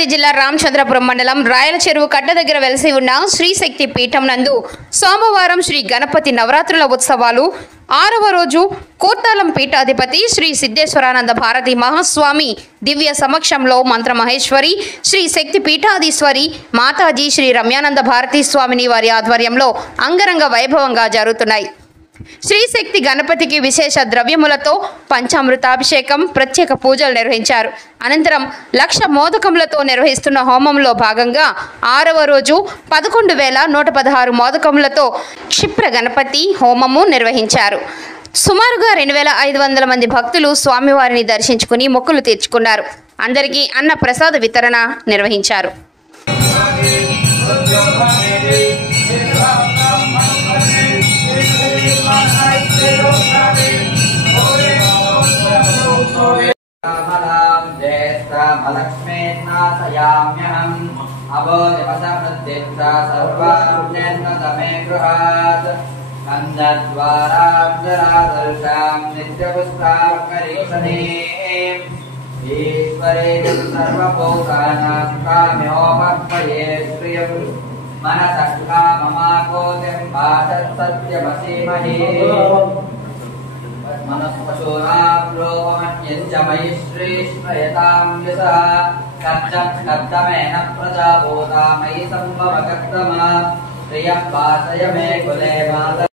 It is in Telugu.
తిరుపతి జిల్లా రామచంద్రపురం మండలం రాయల చెరువు కట్ట దగ్గర వెలసి ఉన్న శ్రీ శక్తి పీఠం నందు సోమవారం శ్రీ గణపతి నవరాత్రుల ఉత్సవాలు 6వ రోజు కోర్తాలం పీఠాధిపతి శ్రీ సిద్ధేశ్వరానంద భారతి మహాస్వామి దివ్య సమక్షంలో మంత్ర మహేశ్వరి శ్రీ శక్తి పీఠాధీశ్వరి మాతాజీ శ్రీ రమ్యానంద భారతీ స్వామిని వారి ఆధ్వర్యంలో అంగరంగ వైభవంగా జరుగుతున్నాయి. శ్రీ శక్తి గణపతికి విశేష ద్రవ్యములతో పంచామృతాభిషేకం ప్రత్యేక పూజలు నిర్వహించారు. అనంతరం 1,00,000 మోదకములతో నిర్వహిస్తున్న హోమంలో భాగంగా 6వ రోజు 11,116 మోదకములతో క్షిప్ర గణపతి హోమము నిర్వహించారు. సుమారుగా 2,500 మంది భక్తులు స్వామివారిని దర్శించుకుని మొక్కులు తీర్చుకున్నారు. అందరికీ అన్న ప్రసాద వితరణ నిర్వహించారు. प्रजाभूता मयि संभव कर्तमा प्रियं वासय मे कुले माता